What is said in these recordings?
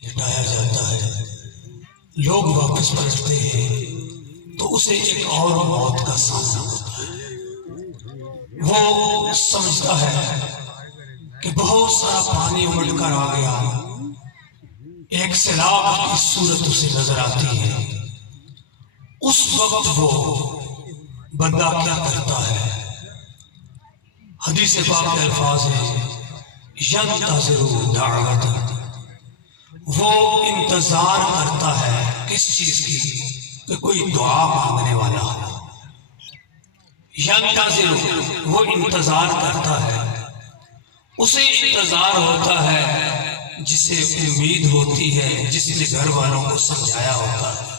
لٹایا جاتا ہے، لوگ واپس پلٹتے ہیں تو اسے ایک اور موت کا سامنا ہوتا ہے۔ وہ سمجھتا ہے کہ بہت سارا پانی امڑ کر آ گیا، ایک سیلاب کی صورت اسے نظر آتی ہے۔ اس وقت وہ بندہ کیا کرتا ہے؟ حدیث پاک کے الفاظ ہیں ینتظر دعوت، وہ انتظار کرتا ہے کس چیز کی؟ کہ کوئی دعا مانگنے والا ہو۔ ینتظر، وہ انتظار کرتا ہے، اسے انتظار ہوتا ہے جسے امید ہوتی ہے، جس نے گھر والوں کو سمجھایا ہوتا ہے،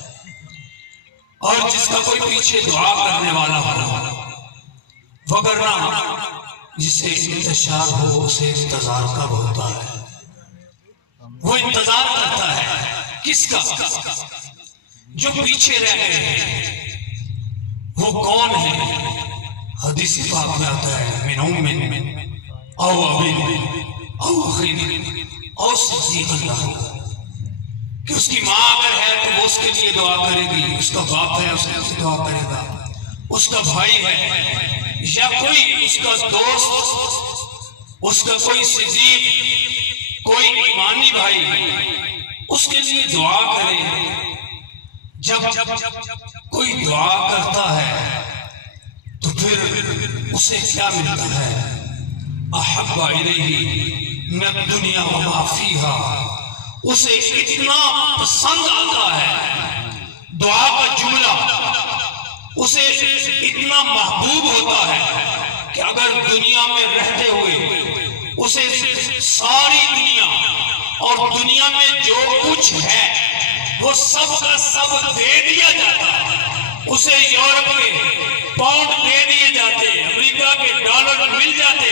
اور جس کا کوئی پیچھے دعا کرنے والا ہو، وگرنہ جسے انتشار ہو اسے انتظار کب ہوتا ہے؟ وہ انتظار کرتا ہے کس کا؟ جو پیچھے رہ گئے ہیں۔ وہ کون ہے؟ حدیث پاک میں آتا ہے من ام او ابی او اخین او صدیق اللہ، کہ اس کی ماں اگر ہے تو وہ اس کے لیے دعا کرے گی، اس کا باپ ہے اس کے لیے دعا کرے گا، اس کا بھائی ہے یا کوئی اس کا دوست، اس کا کوئی صدیق، کوئی ایمانی بھائی اس کے لیے دعا کرے۔ جب کوئی دعا کرتا ہے تو پھر اسے کیا ملتا ہے؟ احب الیہ من الدنیا وما فیہا، اسے اتنا پسند آتا ہے دعا کا جملہ، اسے اتنا محبوب ہوتا ہے کہ اگر دنیا میں رہتے ہوئے اسے ساری دنیا اور دنیا میں جو کچھ ہے وہ سب کا سب دے دیا جاتا، اسے یورپ کے پاؤنڈ دے دیے جاتے، امریکہ کے ڈالر مل جاتے،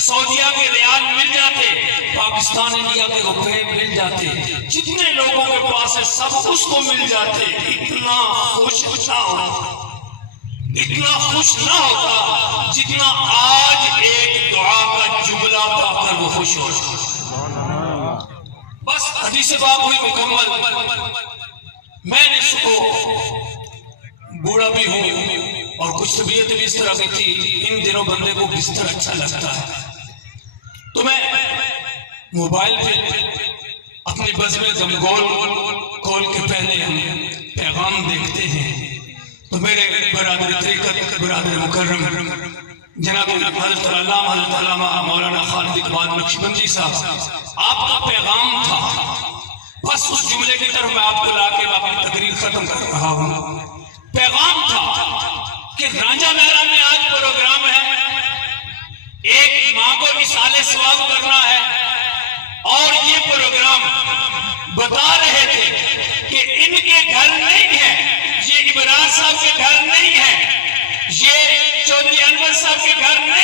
سعودیہ کے ریال مل جاتے، پاکستان انڈیا کے روپے مل جاتے، جتنے لوگوں کے پاس ہے سب اس کو مل جاتے، اتنا خوش نہ ہوتا، اتنا خوش نہ ہوتا جتنا آج ایک دعا کا جملہ پا کر وہ خوش ہوتا۔ بس حدیث پاک ہوئی مکمل۔ میں نے اس کو بوڑھا بھی ہوں اور کچھ طبیعت بھی اس طرح کی تھی، ان دنوں بندے کو بستر اچھا لگتا ہے، تو میں موبائل پہ اپنی بزم زمگول کھول کے پہلے ہم پیغام دیکھتے ہیں تو میرے برادر طریقت، برادر مکرم جناب حضرت علامہ حضرت علامہ مولانا خالد اقبال نقشبندی صاحب، آپ کا پیغام تھا۔ بس اس جملے کی طرف میں آپ کو لا کے اپنی تقریر ختم کر رہا ہوں۔ پیغام تھا کہ رانجھا میلہ میں آج پروگرام ہے، ایک ماں کو اصالہ ثواب کرنا ہے، اور یہ پروگرام بتا رہے تھے کہ ان کے گھر نہیں ہے، یہ عمران صاحب کے گھر نہیں ہے، یہ چودھری انور صاحب کے گھر نہیں